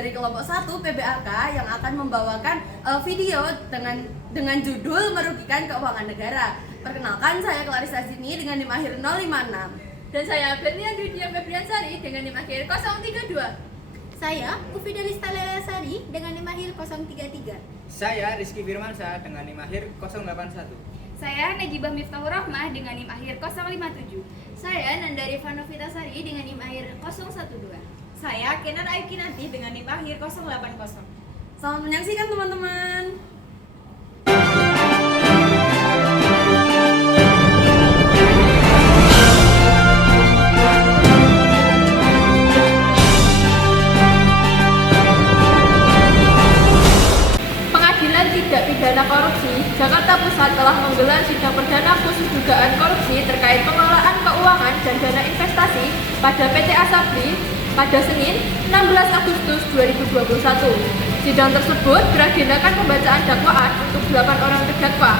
dari kelompok 1 PBAK yang akan membawakan video dengan judul Merugikan Keuangan Negara. Perkenalkan, saya Clarissa Zini dengan NIM akhir 056. Dan saya Bernian Dudia Febriansari dengan NIM akhir 032. Saya Ufidelista Lelasari dengan NIM akhir 033. Saya Rizky Firmansyah dengan NIM akhir 081. Saya Najibah Miftahur Rahmah dengan NIM akhir 057. Saya Nandari Vanovitasari dengan NIM akhir 012. Saya Kenan Aikinanti dengan NIM akhir 080. Selamat menyaksikan teman-teman. Pengadilan Tindak Pidana Korupsi Jakarta Pusat telah menggelar sidang perdana khusus dugaan korupsi terkait pengelolaan keuangan dan dana investasi pada PT Asabri pada Senin 16 Agustus 2021. Sidang tersebut beragendakan pembacaan dakwaan untuk 8 orang terdakwa.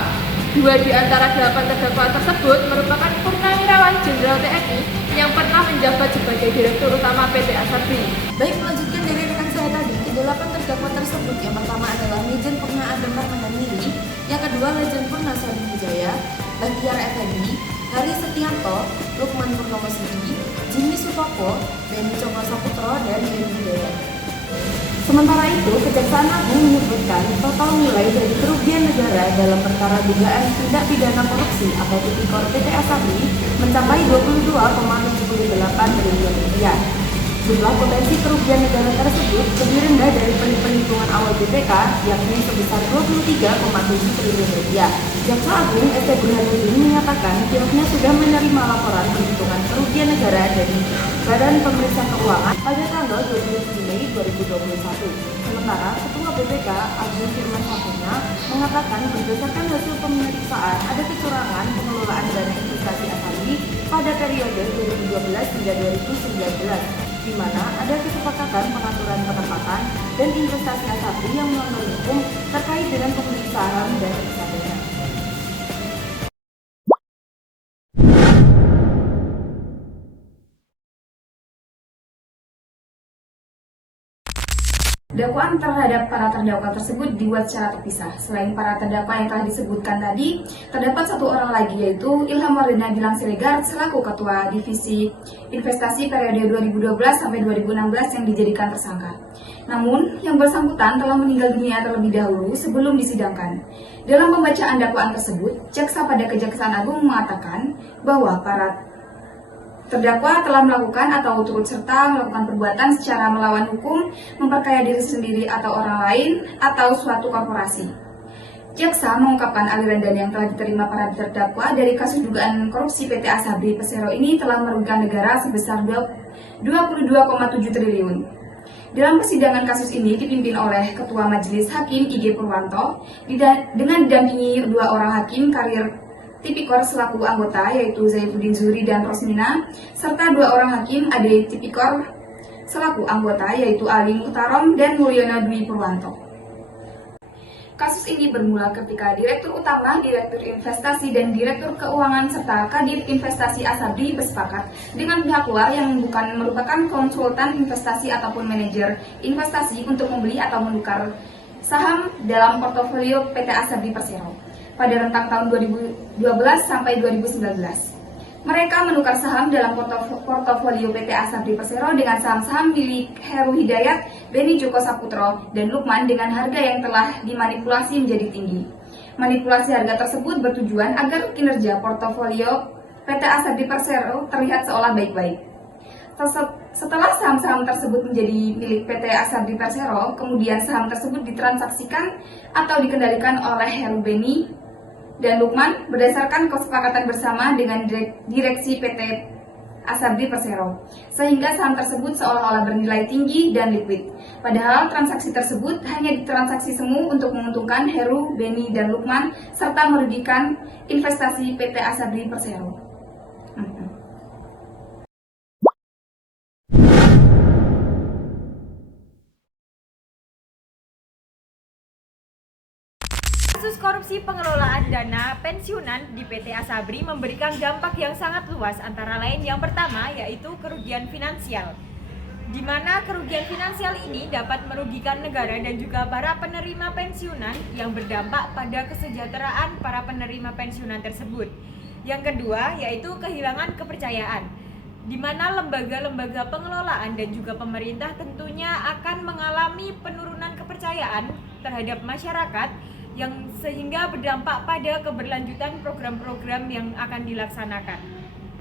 2 di antara 8 terdakwa tersebut merupakan Purnawirawan Jenderal TNI yang pernah menjabat sebagai Direktur Utama PT Asabri. Baik, melanjutkan dari rekan saya tadi, ke-8 terdakwa tersebut yang pertama adalah Majen Purna Adam Rahmanandiri, yang kedua Lejen Purna Sadi Wijaya, Bahtiar Effendi, Hari Setianto, Lukman Purnomo Sidi, Jimmy Sutopo, Beni Cokro Saputro, dan Yeni Hidayat. Sementara itu, Kejaksaan Agung menyebutkan total nilai dari kerugian negara dalam perkara dugaan tindak pidana korupsi atau tipikor PT Asabri mencapai 22,78 triliun rupiah. Jumlah potensi kerugian negara tersebut lebih rendah dari perhitungan awal BPK, yakni sebesar 23,7 triliun rupiah. Jaksa Agung ST Burhanuddin menyatakan pihaknya sudah menerima laporan perhitungan kerugian negara dari Badan Pemeriksa Keuangan pada tanggal 27 Mei 2021. Sementara Ketua BPK Agus Firman Sapurna mengatakan berdasarkan hasil pemeriksaan ada kecurangan pengelolaan dana investasi Asabri pada periode 2012 hingga 2019. Di mana ada kesepakatan pengaturan penempatan dan investasi Asabri yang melanggar hukum terkait dengan pemilihan saham dan reksadana. Dakwaan terhadap para terdakwa tersebut dibuat secara terpisah. Selain para terdakwa yang telah disebutkan tadi, terdapat satu orang lagi yaitu Ilham Wardana Gilang Siregar selaku Ketua Divisi Investasi periode 2012 sampai 2016 yang dijadikan tersangka. Namun, yang bersangkutan telah meninggal dunia terlebih dahulu sebelum disidangkan. Dalam pembacaan dakwaan tersebut, jaksa pada Kejaksaan Agung mengatakan bahwa para terdakwa telah melakukan atau turut serta melakukan perbuatan secara melawan hukum, memperkaya diri sendiri atau orang lain, atau suatu korporasi. Jaksa mengungkapkan aliran dana yang telah diterima para terdakwa dari kasus dugaan korupsi PT Asabri Persero ini telah merugikan negara sebesar 22,7 triliun. Dalam persidangan kasus ini dipimpin oleh Ketua Majelis Hakim IG Purwanto dengan didampingi 2 orang hakim karir Tipikor selaku anggota yaitu Zaifuddin Zuri dan Rosmina, serta 2 orang hakim Ade Tipikor selaku anggota yaitu Ali Muhtarom dan Mulyono Dwi Purwanto. Kasus ini bermula ketika Direktur Utama, Direktur Investasi, dan Direktur Keuangan serta Kadif Investasi Asabri bersepakat dengan pihak luar yang bukan merupakan konsultan investasi ataupun manajer investasi untuk membeli atau menukar saham dalam portofolio PT Asabri Persero pada rentang tahun 2012 sampai 2019. Mereka menukar saham dalam portofolio PT Asabri Persero dengan saham-saham milik Heru Hidayat, Beni Joko Saputro, dan Lukman dengan harga yang telah dimanipulasi menjadi tinggi. Manipulasi harga tersebut bertujuan agar kinerja portofolio PT Asabri Persero terlihat seolah baik-baik. Setelah saham-saham tersebut menjadi milik PT Asabri Persero, kemudian saham tersebut ditransaksikan atau dikendalikan oleh Heru, Beni, dan Lukman berdasarkan kesepakatan bersama dengan direksi PT Asabri Persero, sehingga saham tersebut seolah-olah bernilai tinggi dan likuid. Padahal transaksi tersebut hanya ditransaksi semu untuk menguntungkan Heru, Beni, dan Lukman serta merugikan investasi PT Asabri Persero. Kasus korupsi pengelolaan dana pensiunan di PT Asabri memberikan dampak yang sangat luas, antara lain yang pertama yaitu kerugian finansial. di mana kerugian finansial ini dapat merugikan negara dan juga para penerima pensiunan yang berdampak pada kesejahteraan para penerima pensiunan tersebut. Yang kedua yaitu kehilangan kepercayaan, di mana lembaga-lembaga pengelolaan dan juga pemerintah tentunya akan mengalami penurunan kepercayaan terhadap masyarakat yang sehingga berdampak pada keberlanjutan program-program yang akan dilaksanakan.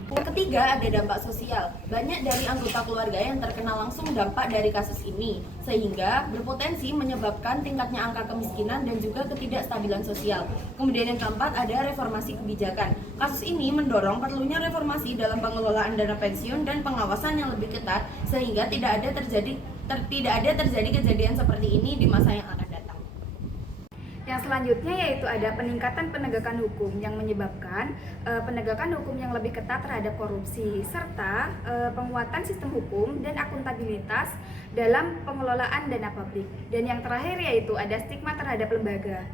Yang ketiga ada dampak sosial. Banyak dari anggota keluarga yang terkena langsung dampak dari kasus ini, sehingga berpotensi menyebabkan tingkatnya angka kemiskinan dan juga ketidakstabilan sosial. Kemudian yang keempat ada reformasi kebijakan. Kasus ini mendorong perlunya reformasi dalam pengelolaan dana pensiun dan pengawasan yang lebih ketat, sehingga tidak ada terjadi kejadian seperti ini di masa yang akan datang. Yang selanjutnya yaitu ada peningkatan penegakan hukum yang menyebabkan penegakan hukum yang lebih ketat terhadap korupsi serta penguatan sistem hukum dan akuntabilitas dalam pengelolaan dana publik. Dan yang terakhir yaitu ada stigma terhadap lembaga.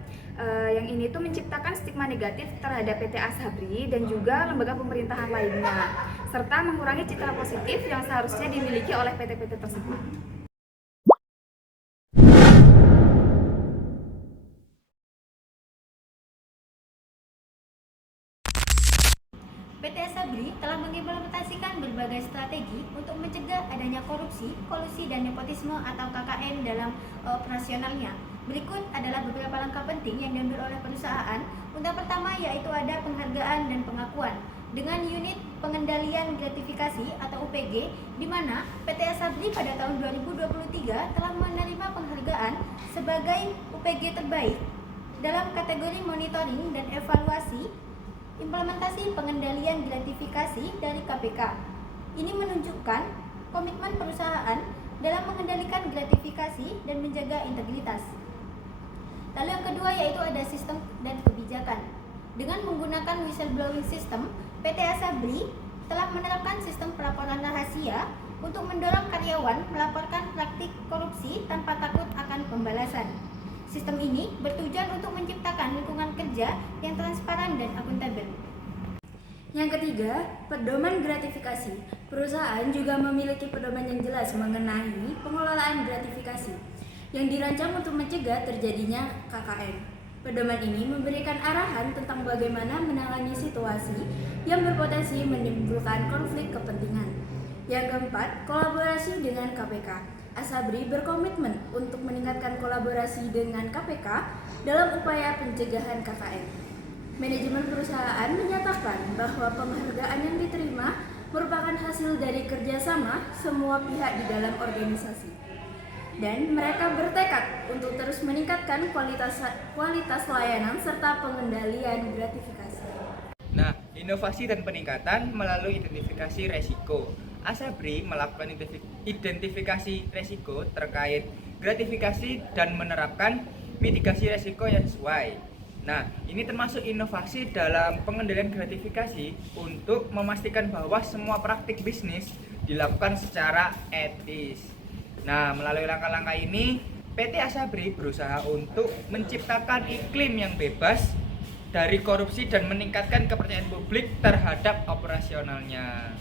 Yang ini tuh menciptakan stigma negatif terhadap PT Asabri dan juga lembaga pemerintahan lainnya serta mengurangi citra positif yang seharusnya dimiliki oleh PT-PT tersebut. PT Asabri telah mengimplementasikan berbagai strategi untuk mencegah adanya korupsi, kolusi, dan nepotisme atau KKN dalam operasionalnya. Berikut adalah beberapa langkah penting yang diambil oleh perusahaan. Untuk pertama yaitu ada penghargaan dan pengakuan dengan unit pengendalian gratifikasi atau UPG, di mana PT Asabri pada tahun 2023 telah menerima penghargaan sebagai UPG terbaik dalam kategori monitoring dan evaluasi implementasi pengendalian gratifikasi dari KPK. Ini menunjukkan komitmen perusahaan dalam mengendalikan gratifikasi dan menjaga integritas. Lalu yang kedua yaitu ada sistem dan kebijakan. Dengan menggunakan whistleblowing system, PT Asabri telah menerapkan sistem pelaporan rahasia untuk mendorong karyawan melaporkan praktik korupsi tanpa takut akan pembalasan. Sistem ini bertujuan untuk menciptakan lingkungan kerja yang transparan dan akuntabel. Yang ketiga, pedoman gratifikasi. Perusahaan juga memiliki pedoman yang jelas mengenai pengelolaan gratifikasi yang dirancang untuk mencegah terjadinya KKN. Pedoman ini memberikan arahan tentang bagaimana menangani situasi yang berpotensi menimbulkan konflik kepentingan. Yang keempat, kolaborasi dengan KPK. Asabri berkomitmen untuk meningkatkan kolaborasi dengan KPK dalam upaya pencegahan KKN. Manajemen perusahaan menyatakan bahwa penghargaan yang diterima merupakan hasil dari kerjasama semua pihak di dalam organisasi. Dan mereka bertekad untuk terus meningkatkan kualitas layanan serta pengendalian gratifikasi. Nah, inovasi dan peningkatan melalui identifikasi resiko. Asabri melakukan identifikasi resiko terkait gratifikasi dan menerapkan mitigasi resiko yang sesuai. Nah, ini termasuk inovasi dalam pengendalian gratifikasi untuk memastikan bahwa semua praktik bisnis dilakukan secara etis. Nah, melalui langkah-langkah ini, PT Asabri berusaha untuk menciptakan iklim yang bebas dari korupsi dan meningkatkan kepercayaan publik terhadap operasionalnya.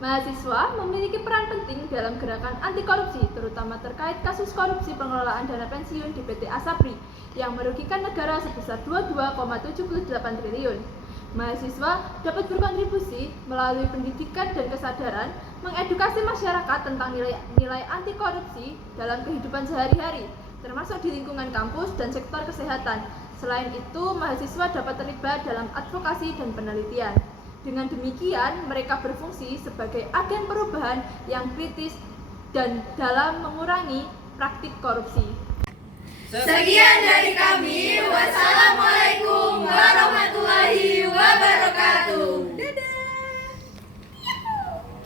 Mahasiswa memiliki peran penting dalam gerakan anti korupsi, terutama terkait kasus korupsi pengelolaan dana pensiun di PT Asabri yang merugikan negara sebesar 22,78 triliun. Mahasiswa dapat berkontribusi melalui pendidikan dan kesadaran, mengedukasi masyarakat tentang nilai anti korupsi dalam kehidupan sehari-hari, termasuk di lingkungan kampus dan sektor kesehatan. Selain itu, mahasiswa dapat terlibat dalam advokasi dan penelitian. Dengan demikian, mereka berfungsi sebagai agen perubahan yang kritis dan dalam mengurangi praktik korupsi. Sekian dari kami. Wassalamualaikum warahmatullahi wabarakatuh.